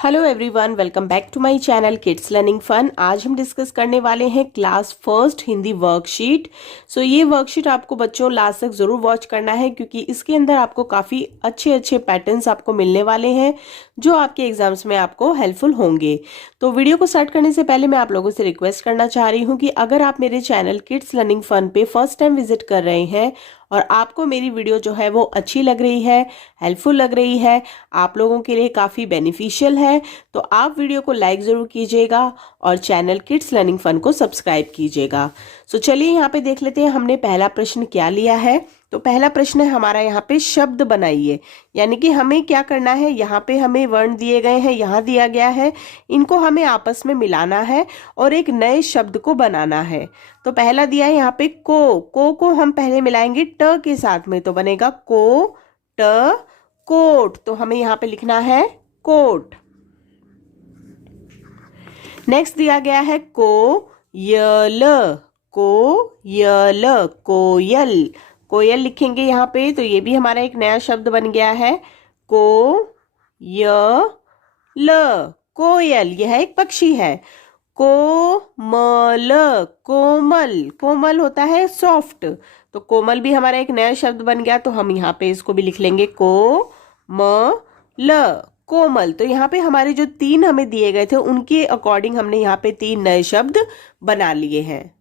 Hello everyone, welcome back to my channel kids learning fun. आज हम discuss करने वाले हैं class first Hindi worksheet. So ये वर्कशीट आपको बच्चों लास्ट तक जरूर वॉच करना है, क्योंकि इसके अंदर आपको काफ़ी अच्छे अच्छे पैटर्न्स आपको मिलने वाले हैं जो आपके एग्जाम्स में आपको हेल्पफुल होंगे। तो वीडियो को स्टार्ट करने से पहले मैं आप लोगों से रिक्वेस्ट करना चाह रही हूँ कि अगर आप मेरे चैनल किड्स लर्निंग फन पे फर्स्ट टाइम विजिट कर रहे हैं और आपको मेरी वीडियो जो है वो अच्छी लग रही है, हेल्पफुल लग रही है, आप लोगों के लिए काफ़ी बेनिफिशियल है, तो आप वीडियो को लाइक ज़रूर कीजिएगा और चैनल किड्स लर्निंग फन को सब्सक्राइब कीजिएगा। सो चलिए यहाँ पे देख लेते हैं हमने पहला प्रश्न क्या लिया है। तो पहला प्रश्न है हमारा यहाँ पे शब्द बनाइए, यानी कि हमें क्या करना है, यहाँ पे हमें वर्ण दिए गए हैं, यहाँ दिया गया है, इनको हमें आपस में मिलाना है और एक नए शब्द को बनाना है। तो पहला दिया है यहाँ पे को हम पहले मिलाएंगे ट के साथ में, तो बनेगा को ट कोट। तो हमें यहाँ पे लिखना है कोट। नेक्स्ट दिया गया है कोयल, कोयल कोयल, कोयल लिखेंगे यहाँ पे, तो ये भी हमारा एक नया शब्द बन गया है कोयल, कोयल यह एक पक्षी है। कोमल, कोमल, कोमल होता है सॉफ्ट, तो कोमल भी हमारा एक नया शब्द बन गया, तो हम यहाँ पे इसको भी लिख लेंगे कोमल, कोमल। तो यहाँ पे हमारे जो तीन हमें दिए गए थे उनके अकॉर्डिंग हमने यहाँ पे तीन नए शब्द बना लिए हैं।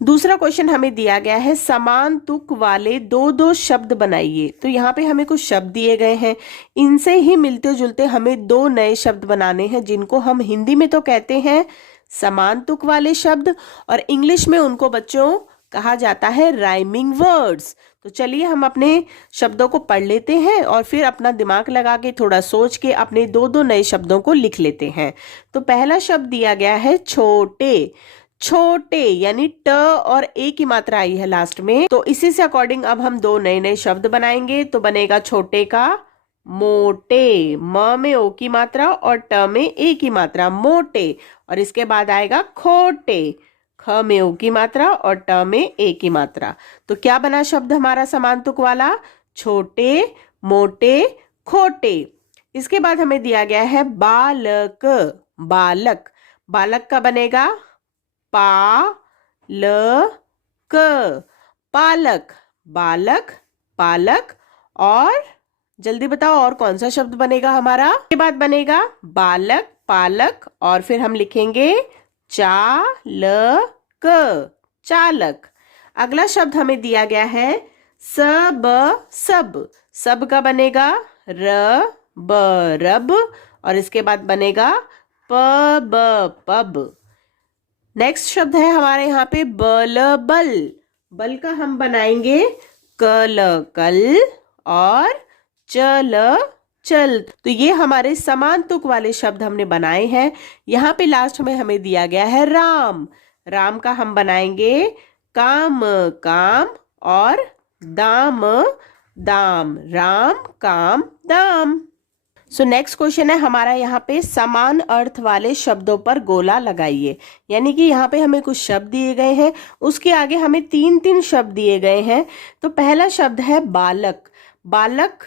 दूसरा क्वेश्चन हमें दिया गया है समान तुक वाले दो दो शब्द बनाइए। तो यहाँ पे हमें कुछ शब्द दिए गए हैं, इनसे ही मिलते जुलते हमें दो नए शब्द बनाने हैं, जिनको हम हिंदी में तो कहते हैं समान तुक वाले शब्द और इंग्लिश में उनको बच्चों कहा जाता है राइमिंग वर्ड्स। तो चलिए हम अपने शब्दों को पढ़ लेते हैं और फिर अपना दिमाग लगा के थोड़ा सोच के अपने दो दो नए शब्दों को लिख लेते हैं। तो पहला शब्द दिया गया है छोटे, छोटे यानी ट और ए की मात्रा आई है लास्ट में, तो इसी से अकॉर्डिंग अब हम दो नए नए शब्द बनाएंगे। तो बनेगा छोटे का मोटे, म में ओ की मात्रा और ट में ए की मात्रा मोटे, और इसके बाद आएगा खोटे, ख में ओ की मात्रा और ट में ए की मात्रा। तो क्या बना शब्द हमारा समान तुक वाला, छोटे मोटे खोटे। इसके बाद हमें दिया गया है बालक, बालक, बालक का बनेगा पालक, पालक, बालक पालक। और जल्दी बताओ और कौन सा शब्द बनेगा हमारा, इसके बाद बनेगा बालक पालक और फिर हम लिखेंगे चालक, चालक। अगला शब्द हमें दिया गया है सब, सब, सब का बनेगा रब, रब और इसके बाद बनेगा पब, पब। नेक्स्ट शब्द है हमारे यहाँ पे बल, बल, बल का हम बनाएंगे कल, कल और चल, चल। तो ये हमारे समान तुक वाले शब्द हमने बनाए हैं। यहाँ पे लास्ट में हमें दिया गया है राम, राम का हम बनाएंगे काम, काम और दाम, दाम, राम काम दाम। सो नेक्स्ट क्वेश्चन है हमारा यहाँ पे समान अर्थ वाले शब्दों पर गोला लगाइए, यानी कि यहाँ पे हमें कुछ शब्द दिए गए हैं, उसके आगे हमें तीन तीन शब्द दिए गए हैं। तो पहला शब्द है बालक, बालक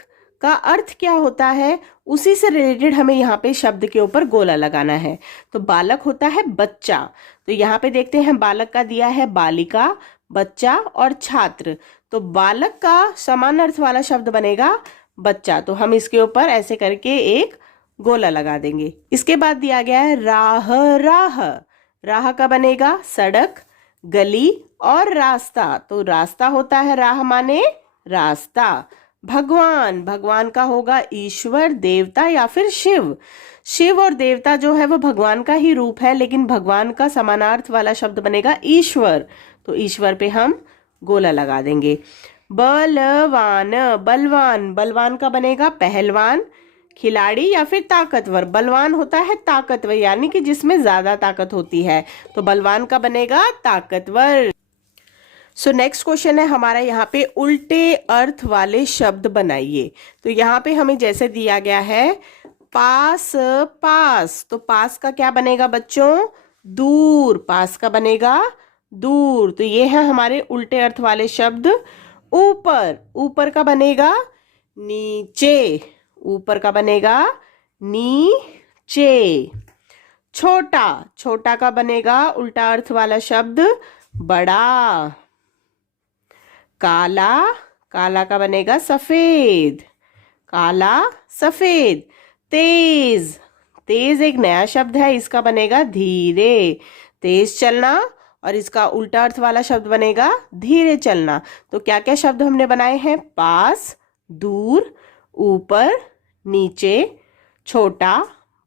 का अर्थ क्या होता है, उसी से रिलेटेड हमें यहाँ पे शब्द के ऊपर गोला लगाना है। तो बालक होता है बच्चा, तो यहाँ पे देखते हैं बालक का दिया है बालिका, बच्चा और छात्र। तो बालक का समान अर्थ वाला शब्द बनेगा बच्चा, तो हम इसके ऊपर ऐसे करके एक गोला लगा देंगे। इसके बाद दिया गया है राह, राह, राह का बनेगा सड़क, गली और रास्ता। तो रास्ता होता है राह माने रास्ता। भगवान, भगवान का होगा ईश्वर, देवता या फिर शिव, शिव और देवता जो है वो भगवान का ही रूप है, लेकिन भगवान का समानार्थ वाला शब्द बनेगा ईश्वर, तो ईश्वर पे हम गोला लगा देंगे। बलवान, बलवान, बलवान का बनेगा पहलवान, खिलाड़ी या फिर ताकतवर। बलवान होता है ताकतवर, यानी कि जिसमें ज्यादा ताकत होती है, तो बलवान का बनेगा ताकतवर। सो नेक्स्ट क्वेश्चन है हमारा यहाँ पे उल्टे अर्थ वाले शब्द बनाइए। तो यहाँ पे हमें जैसे दिया गया है पास, पास, तो पास का क्या बनेगा बच्चों, दूर, पास का बनेगा दूर। तो ये है हमारे उल्टे अर्थ वाले शब्द। ऊपर, ऊपर का बनेगा नीचे, ऊपर का बनेगा नीचे। छोटा, छोटा का बनेगा उल्टा अर्थ वाला शब्द बड़ा। काला, काला का बनेगा सफेद, काला सफेद। तेज, तेज एक नया शब्द है, इसका बनेगा धीरे। तेज चलना और इसका उल्टा अर्थ वाला शब्द बनेगा धीरे चलना। तो क्या क्या शब्द हमने बनाए हैं? पास, दूर, ऊपर, नीचे, छोटा,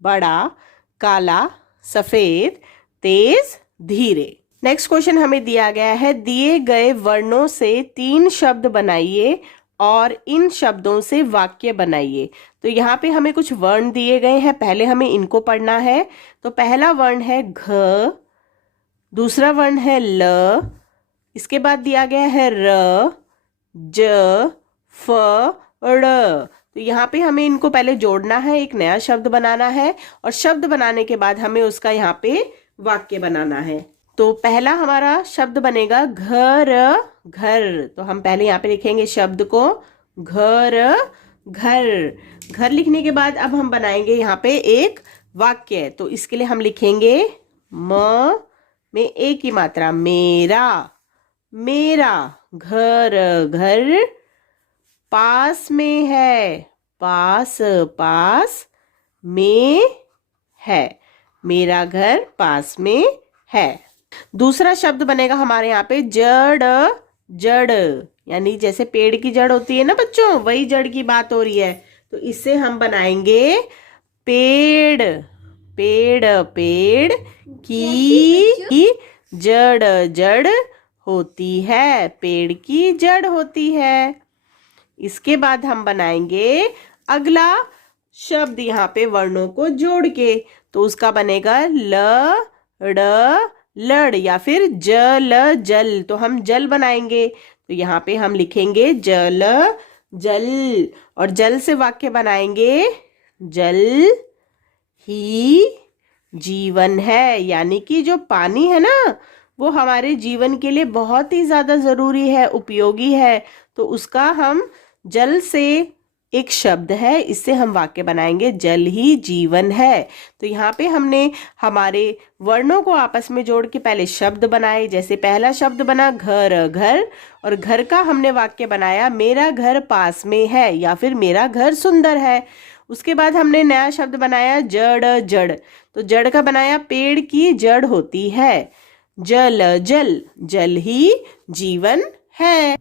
बड़ा, काला, सफेद, तेज, धीरे। नेक्स्ट क्वेश्चन हमें दिया गया है, दिए गए वर्णों से 3 शब्द बनाइए और इन शब्दों से वाक्य बनाइए। तो यहाँ पे हमें कुछ वर्ण दिए गए हैं, पहले हमें इनको पढ़ना है। तो पहला वर्ण है घ, दूसरा वर्ण है ल, इसके बाद दिया गया है र, ज, फ, ड़। तो यहाँ पे हमें इनको पहले जोड़ना है, एक नया शब्द बनाना है और शब्द बनाने के बाद हमें उसका यहाँ पे वाक्य बनाना है। तो पहला हमारा शब्द बनेगा घर, घर। तो हम पहले यहाँ पे लिखेंगे शब्द को घर, घर। घर लिखने के बाद अब हम बनाएंगे यहाँ पे एक वाक्य। तो इसके लिए हम लिखेंगे म में एक की मात्रा, मेरा, मेरा घर, घर पास में है, पास, पास में है, मेरा घर पास में है। दूसरा शब्द बनेगा हमारे यहाँ पे जड़, जड़, यानी जैसे पेड़ की जड़ होती है ना बच्चों, वही जड़ की बात हो रही है। तो इससे हम बनाएंगे पेड़, पेड़, पेड़ की जड़, जड़ होती है, पेड़ की जड़ होती है। इसके बाद हम बनाएंगे अगला शब्द यहाँ पे वर्णों को जोड़ के। तो उसका बनेगा ल, ड़, लड़ या फिर जल, जल। तो हम जल बनाएंगे। तो यहाँ पे हम लिखेंगे जल, जल और जल से वाक्य बनाएंगे जल ही जीवन है, यानी कि जो पानी है ना वो हमारे जीवन के लिए बहुत ही ज्यादा जरूरी है, उपयोगी है। तो उसका हम जल से एक शब्द है, इससे हम वाक्य बनाएंगे जल ही जीवन है। तो यहाँ पे हमने हमारे वर्णों को आपस में जोड़ के पहले शब्द बनाए। जैसे पहला शब्द बना घर, घर, और घर का हमने वाक्य बनाया मेरा घर पास में है या फिर मेरा घर सुंदर है। उसके बाद हमने नया शब्द बनाया जड़, जड़। तो जड़ का बनाया पेड़ की जड़ होती है, जल, जल, जल ही जीवन है।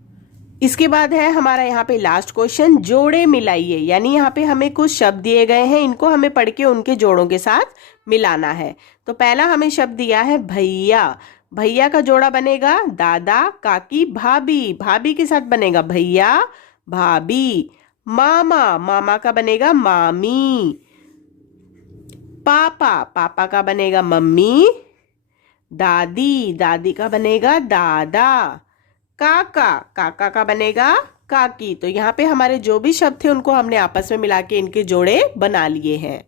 इसके बाद है हमारा यहाँ पे लास्ट क्वेश्चन जोड़े मिलाइए, यानी यहाँ पे हमें कुछ शब्द दिए गए हैं, इनको हमें पढ़ के उनके जोड़ों के साथ मिलाना है। तो पहला हमें शब्द दिया है भैया, भैया का जोड़ा बनेगा दादा, काकी, भाभी, भाभी के साथ बनेगा भैया, भाभी। मामा, मामा का बनेगा मामी। पापा, पापा का बनेगा मम्मी। दादी, दादी का बनेगा दादा। काका, काका का बनेगा काकी। तो यहाँ पे हमारे जो भी शब्द थे उनको हमने आपस में मिला के इनके जोड़े बना लिए हैं।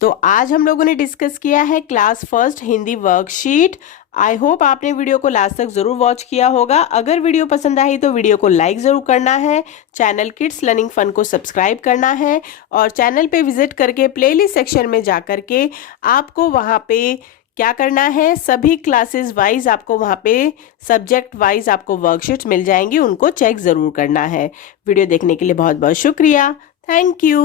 तो आज हम लोगों ने डिस्कस किया है class first Hindi worksheet. I hope आपने वीडियो को लास्ट तक जरूर वॉच किया होगा। अगर वीडियो पसंद आई तो वीडियो को लाइक जरूर करना है, चैनल किड्स लर्निंग फन को सब्सक्राइब करना है और चैनल पे विजिट करके प्लेलिस्ट सेक्शन में जा करके आपको वहाँ पे क्या करना है, सभी क्लासेस वाइज आपको वहाँ पे सब्जेक्ट वाइज आपको वर्कशीट्स मिल जाएंगी, उनको चेक जरूर करना है। वीडियो देखने के लिए बहुत बहुत शुक्रिया। Thank you.